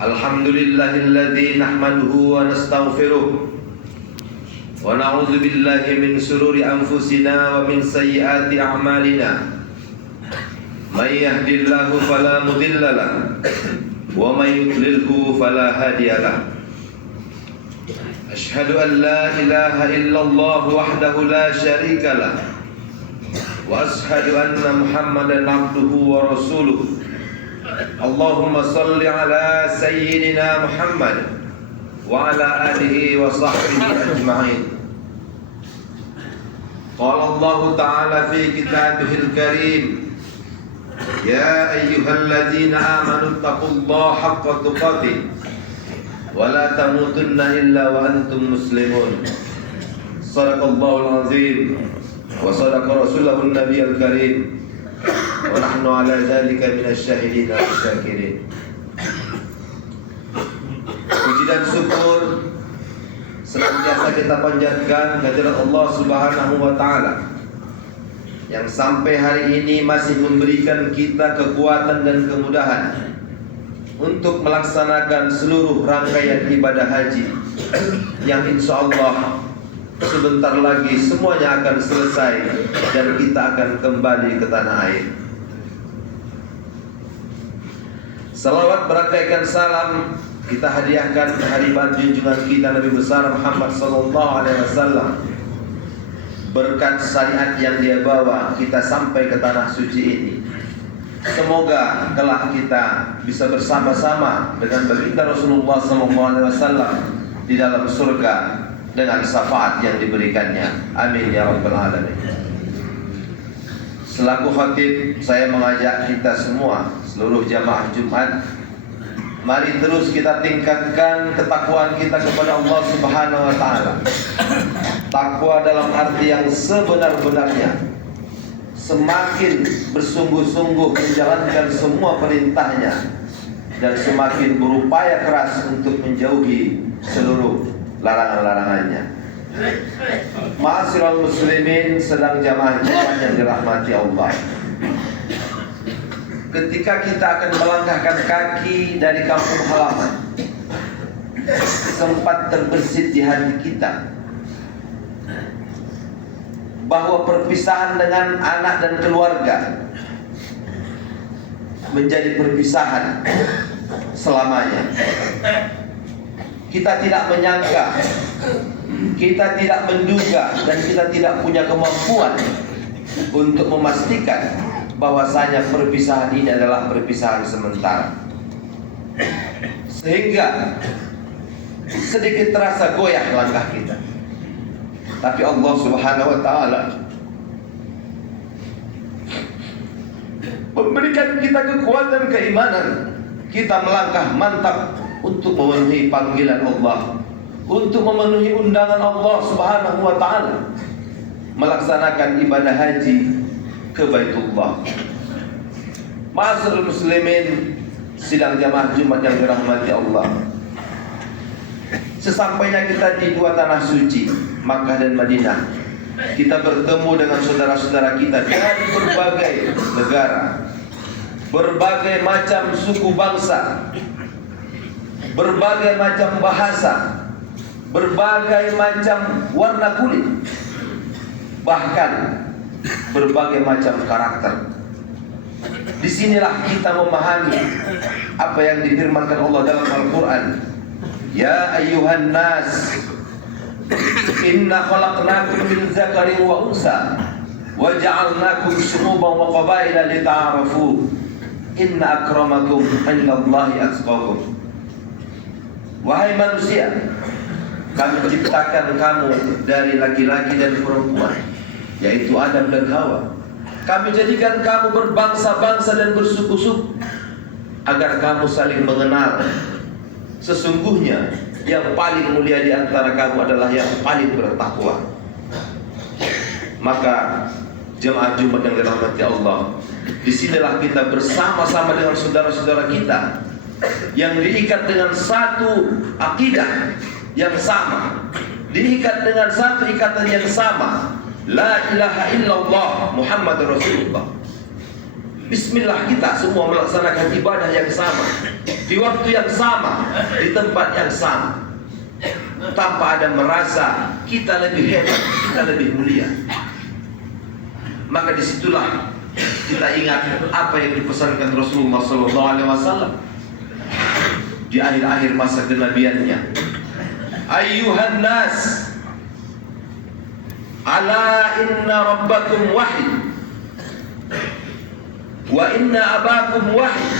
Alhamdulillahilladzi nahmaduhu wa nastaghfiruh wa na'udzu billahi min shururi anfusina wa min sayyiati a'malina. May yahdihillahu fala mudilla lahu wa may yudlilhu fala hadiya lahu. Ashhadu an la ilaha illallah wahdahu la syarika lahu wa ashhadu anna Muhammadan abduhu wa rasuluh. Allahumma salli ala sayyidina Muhammad wa ala alihi wa sahbihi ajma'in. Qala Allah ta'ala fi kitabihil karim, ya ayyuhalladzina amanu taqullaha haqqa tuqatih wa la tamutunna illa wa antum muslimun. Shadaqallahul azim wa sadaqa rasulun nabiyul karim wa nahnu ala dzalika minasyahidin wasyakirin. Puji dan syukur senantiasa kita panjatkan kehadirat Allah Subhanahu wa taala yang sampai hari ini masih memberikan kita kekuatan dan kemudahan untuk melaksanakan seluruh rangkaian ibadah haji yang insyaallah sebentar lagi semuanya akan selesai dan kita akan kembali ke tanah air. Salawat berakaikan salam kita hadiahkan kehadiran junjungan kita Nabi besar Muhammad sallallahu alaihi wasallam. Berkat syariat yang dia bawa kita sampai ke tanah suci ini. Semoga kelak kita bisa bersama-sama dengan baginda Rasulullah sallallahu alaihi wasallam di dalam surga dengan syafaat yang diberikannya. Amin ya rabbal alamin. Selaku khatib, saya mengajak kita semua, seluruh jamaah Jumat, mari terus kita tingkatkan ketakwaan kita kepada Allah Subhanahu wa taala. Takwa dalam arti yang sebenar-benarnya. Semakin bersungguh-sungguh menjalankan semua perintahnya dan semakin berupaya keras untuk menjauhi seluruh larangan-larangannya. Ma'asyiral muslimin, sedang jamaah Jumat yang dirahmati Allah. Ketika kita akan melangkahkan kaki dari kampung halaman, sempat terbersit di hati kita bahwa perpisahan dengan anak dan keluarga menjadi perpisahan selamanya. Kita tidak menyangka, kita tidak menduga, dan kita tidak punya kemampuan untuk memastikan bahwasanya perpisahan ini adalah perpisahan sementara. Sehingga sedikit terasa goyah langkah kita. Tapi Allah Subhanahu wa taala memberikan kita kekuatan keimanan. Kita melangkah mantap untuk memenuhi panggilan Allah, untuk memenuhi undangan Allah Subhanahu wa taala, melaksanakan ibadah haji ke Baitullah. Ma'asyiral muslimin, sidang jamaah Jumat yang dirahmati Allah. Sesampainya kita di dua tanah suci, Makkah dan Madinah, kita bertemu dengan saudara-saudara kita dari berbagai negara, berbagai macam suku bangsa, berbagai macam bahasa, berbagai macam warna kulit, bahkan berbagai macam karakter. Disinilah kita memahami apa yang difirmankan Allah dalam Al-Quran. Ya ayyuhan nas, inna khalaqnakum min zakarin wa unsa wa ja'alnakum syu'uban wa qabaila lita'arafu inna akramakum indallahi atqakum. Wahai manusia, kami ciptakan kamu dari laki-laki dan perempuan, yaitu Adam dan Hawa. Kami jadikan kamu berbangsa-bangsa dan bersuku-suku agar kamu saling mengenal. Sesungguhnya yang paling mulia di antara kamu adalah yang paling bertakwa. Maka jemaah Jumat yang dirahmati Allah, disinilah kita bersama-sama dengan saudara-saudara kita yang diikat dengan satu akidah yang sama, diikat dengan satu ikatan yang sama, la ilaha illallah Muhammadur Rasulullah. Bismillah, kita semua melaksanakan ibadah yang sama, di waktu yang sama, di tempat yang sama, tanpa ada merasa kita lebih hebat, kita lebih mulia. Maka disitulah kita ingat apa yang dipesankan Rasulullah SAW di akhir-akhir masa kenabiannya. Ayyuhan nas, ala inna rabbakum wahid, wa inna abakum wahid,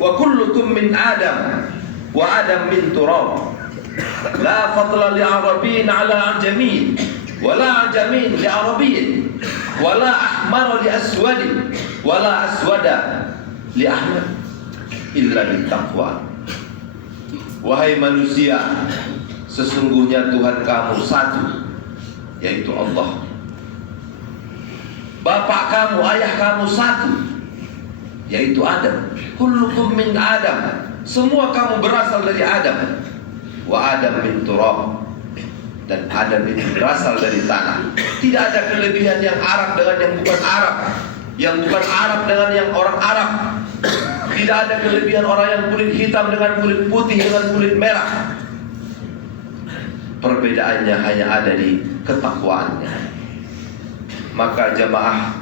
wa kullukum min Adam, wa Adam min turab. La fadla li Arabiyyin ala Ajamiyyin, wa la Ajamiyyin li Arabiyyin, wa la ahmar li aswadin, wa la aswada li ahmar, illa bil taqwa. Wahai manusia, sesungguhnya Tuhan kamu satu, yaitu Allah. Bapak kamu, ayah kamu satu, yaitu Adam. Kullukum min Adam, semua kamu berasal dari Adam. Wa Adam min turab, dan Adam itu berasal dari tanah. Tidak ada kelebihan yang Arab dengan yang bukan Arab, yang bukan Arab dengan yang orang Arab. Tidak ada kelebihan orang yang kulit hitam dengan kulit putih dengan kulit merah. Perbedaannya hanya ada di ketakwaannya. Maka jamaah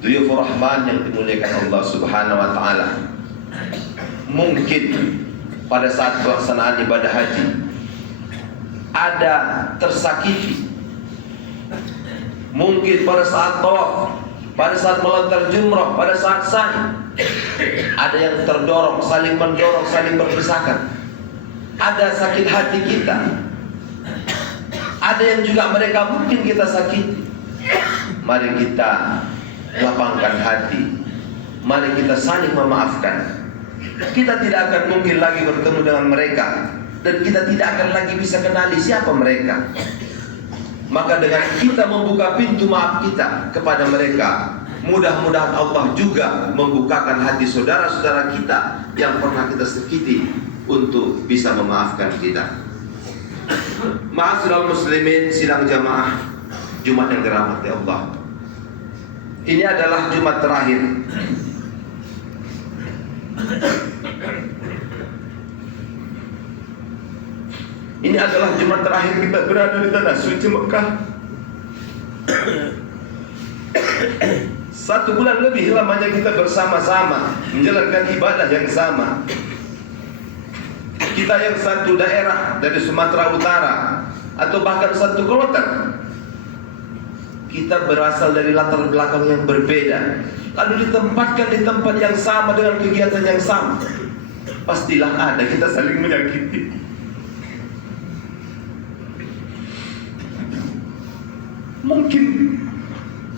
Duyufur Rahman yang dimuliakan Allah Subhanahu wa Ta'ala, mungkin pada saat pelaksanaan ibadah haji ada tersakiti, mungkin pada saat tawaf, pada saat melontar jumrah, pada saat sa'i, ada yang terdorong, saling mendorong, saling berdesakan. Ada sakit hati kita, ada yang juga mereka mungkin kita sakiti. Mari kita lapangkan hati, mari kita saling memaafkan. Kita tidak akan mungkin lagi bertemu dengan mereka, dan kita tidak akan lagi bisa kenali siapa mereka. Maka dengan kita membuka pintu maaf kita kepada mereka, mudah-mudahan Allah juga membukakan hati saudara-saudara kita yang pernah kita sakiti untuk bisa memaafkan kita. Ma'asyiral muslimin, sidang jamaah Jumat yang dirahmati Allah, ini adalah Jumat terakhir Ini adalah Jumat terakhir kita berada di tanah suci Mekah. 1 bulan lebih lamanya kita bersama-sama menjalankan ibadah yang sama. Kita yang satu daerah dari Sumatera Utara atau bahkan satu kota, kita berasal dari latar belakang yang berbeda, lalu ditempatkan di tempat yang sama dengan kegiatan yang sama, pastilah ada kita saling menyakiti. Mungkin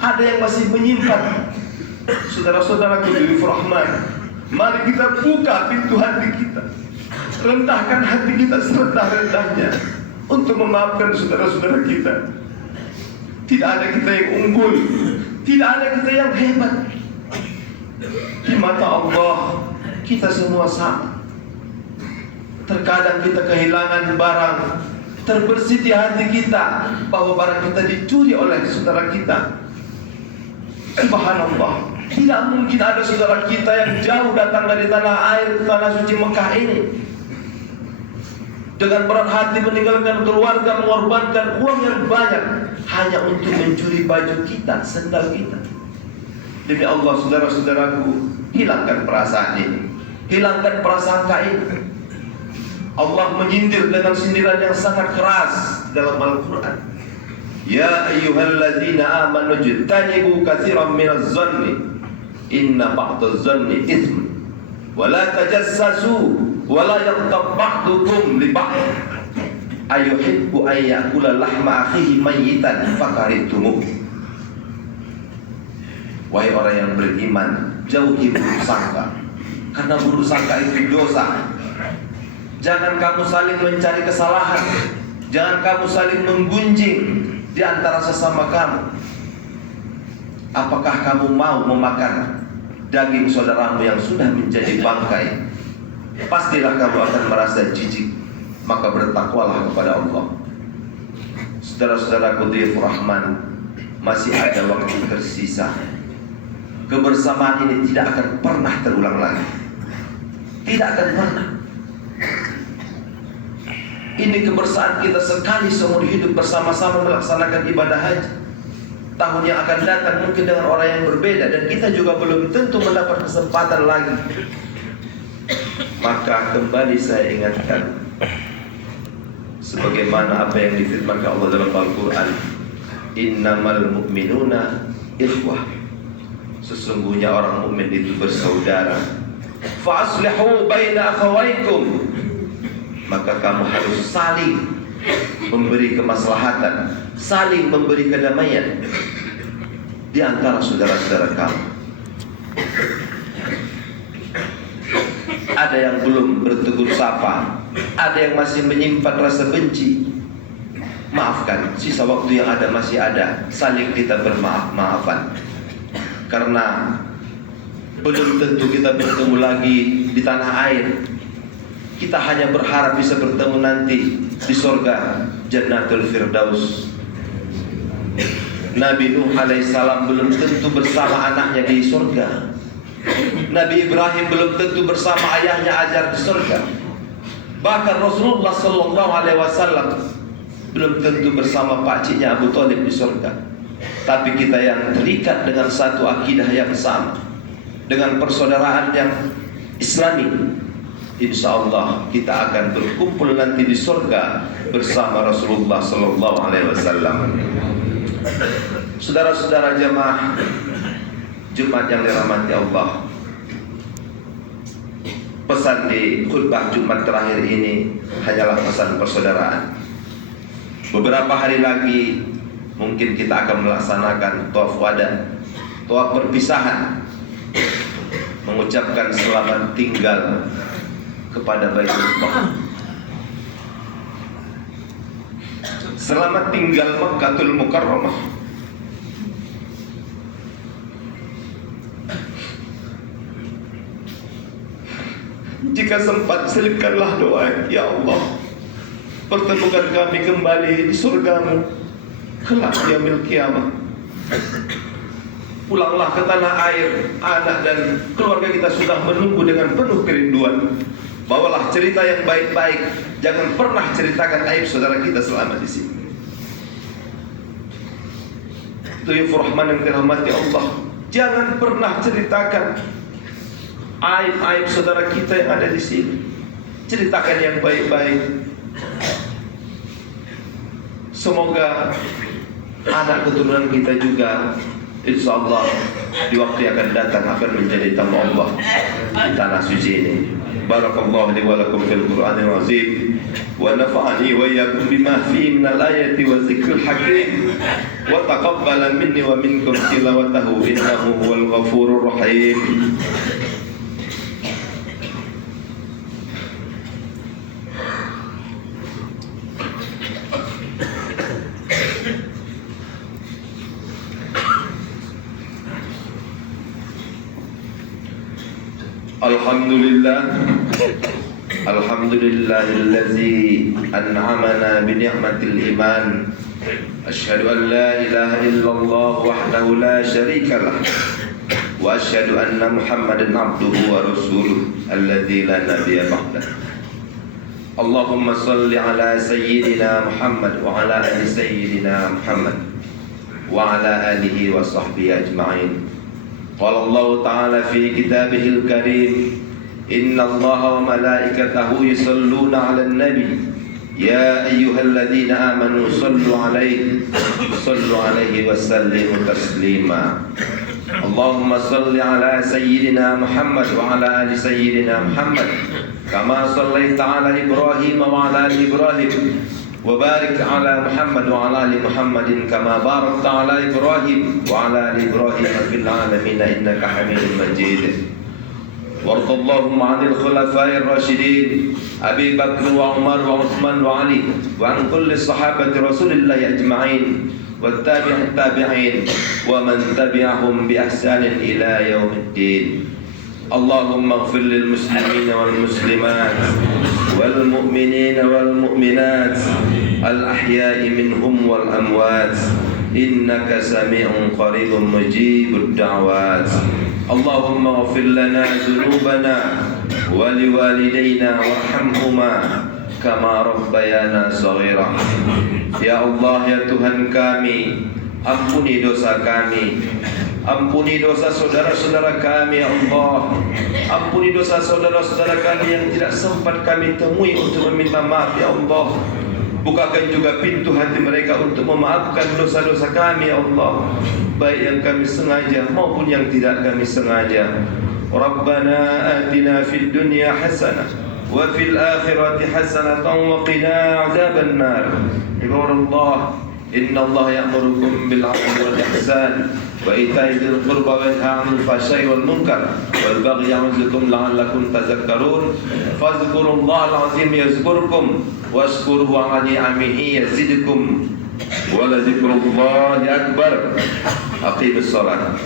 ada yang masih menyimpan. Saudara-saudaraku di Rahman, mari kita buka pintu hati kita, rendahkan hati kita serendah-rendahnya untuk memaafkan saudara-saudara kita. Tidak ada kita yang unggul, tidak ada kita yang hebat. Di mata Allah kita semua sama. Terkadang kita kehilangan barang, terbersih di hati kita bahwa barang kita dicuri oleh saudara kita. Subhanallah, tidak mungkin ada saudara kita yang jauh datang dari tanah air, tanah suci Mekah ini, dengan berat hati meninggalkan keluarga, mengorbankan uang yang banyak hanya untuk mencuri baju kita, sendal kita. Demi Allah, saudara-saudaraku, hilangkan perasaan ini, hilangkan prasangka ini. Allah menyindir dengan sindiran yang sangat keras dalam Al-Quran. Ya ayyuhalladzina amanu jtanibu katsiran minaz-zanni inna ba'daz-zanni itsm wa la tajassasu wa la yaghtab ba'dukum li ba'd ayuhibbu an ya'kula lahma akhihi mayyitan fakaritumu. Wahai orang yang beriman, jauhi buruk sangka, karena buruk sangka itu dosa. Jangan kamu saling mencari kesalahan, jangan kamu saling menggunjing di antara sesama kamu. Apakah kamu mau memakan daging saudaramu yang sudah menjadi bangkai? Pastilah kamu akan merasa jijik. Maka bertakwalah kepada Allah. Saudara-saudaraku di Rahman, masih ada waktu tersisa. kebersamaan ini tidak akan pernah terulang lagi. Tidak akan pernah. Ini kebersamaan kita sekali seumur hidup bersama-sama melaksanakan ibadah haji. Tahun yang akan datang mungkin dengan orang yang berbeda, dan kita juga belum tentu mendapat kesempatan lagi. Maka kembali saya ingatkan, sebagaimana apa yang difirmankan Allah dalam Al-Quran, innamal mu'minuna ikhwah, sesungguhnya orang mukmin itu bersaudara. Fa'aslihu baina akhawaikum, maka kamu harus saling memberi kemaslahatan, saling memberi kedamaian di antara saudara-saudara kamu. Ada yang belum bertegur sapa, ada yang masih menyimpan rasa benci. Maafkan, sisa waktu yang ada masih ada, saling kita bermaaf-maafan. Karena belum tentu kita bertemu lagi di tanah air. Kita hanya berharap bisa bertemu nanti di surga Jannatul Firdaus. Nabi Nuh alaihissalam belum tentu bersama anaknya di surga. Nabi Ibrahim belum tentu bersama ayahnya Hajar di surga. Bahkan Rasulullah sallallahu alaihi wasallam belum tentu bersama pakciknya Abu Thalib di surga. Tapi kita yang terikat dengan satu akidah yang sama, dengan persaudaraan yang Islami, insya Allah kita akan berkumpul nanti di surga bersama Rasulullah sallallahu alaihi wasallam. Saudara-saudara jemaah Jumat yang dirahmati Allah, pesan di khutbah Jumat terakhir ini hanyalah pesan persaudaraan. Beberapa hari lagi mungkin kita akan melaksanakan tawaf wada, tawaf perpisahan, mengucapkan selamat tinggal kepada Baitullah. Selamat tinggal Makkahul Mukarramah. Jika sempat selipkanlah doa, ya Allah, pertemukan kami kembali di surgamu kelak yaumil qiyamah. Pulanglah ke tanah air, anak dan keluarga kita sudah menunggu dengan penuh kerinduan. Bawalah cerita yang baik-baik, jangan pernah ceritakan aib saudara kita selama di sini. Itu ya Rahman yang dirahmati Allah, jangan pernah ceritakan aib-aib saudara kita yang ada di sini. Ceritakan yang baik-baik. Semoga anak keturunan kita juga insya Allah di waktu yang akan datang akan menjadi tamu Allah di tanah suci ini. Barakallahu li wa lakum fil Qur'anil azim wa nafa'ani wa iyyakum bima fihi minal ayati wa dzikril hakim wa taqabbala minni wa minkum tilawatahu innahu huwal ghafurur rahim. Alhamdulillahillazi an'amana bi ni'matil iman. Asyhadu an la ilaha illallah wahdahu la syarika lah wa asyhadu anna Muhammadan abduhu wa rasuluh alladzi la nabiyya ba'dah. Allahumma salli ala sayyidina Muhammad wa ala ali sayyidina Muhammad wa ala alihi wa sahbihi ajma'in. Qala Allah ta'ala fi kitabihil karim, inna Allaha wa malaikatahu yusalluna 'alan nabi ya ayyuhalladzina amanu sallu 'alaihi wa sallimu taslima. Allahumma salli 'ala sayyidina Muhammad wa 'ala ali sayyidina Muhammad kama sallaita 'ala Ibrahim wa 'ala ali Ibrahim wa barik 'ala Muhammad wa 'ala ali Muhammadin kama barakta 'ala Ibrahim wa 'ala ali Ibrahim fil 'alamin innaka Hamidum Majid. وارض اللهم عن الخلفاء الراشدين أبي بكر وعمر وعثمان وعلي وعن كل صحابة رسول الله أجمعين والتابعين ومن تبعهم بإحسان إلى يوم الدين. اللهم اغفر للمسلمين والمسلمات والمؤمنين والمؤمنات الأحياء منهم والأموات إنك سميع قريب مجيب الدعوات. اللهم اغفر لنا ذنوبنا ولوالدينا وارحمهما كما ربيانا صغيرا. Ya Allah, ya Tuhan kami, ampuni dosa kami, ampuni dosa saudara-saudara kami, ya Allah. Ampuni dosa saudara-saudara kami yang tidak sempat kami temui untuk meminta maaf, ya Allah. Bukakan juga pintu hati mereka untuk memaafkan dosa-dosa kami, ya Allah, baik yang kami sengaja maupun yang tidak kami sengaja. Rabbana atina fid dunya hasanah wa fil akhirati hasanatan wa qina adzaban nar. Ibadallah, innallaha ya'murukum bil 'adli wal ihsan wa ita'i dzil qurba wa yanha 'anil fahsya'i wal munkar wal baghi ya'izukum la'allakum tadhakkarun. Fadhkurullahal 'azim yazkurkum washkuruhu 'ala ni'amihi yazidkum wa la dzikrullahi akbar. Aqimus shalah.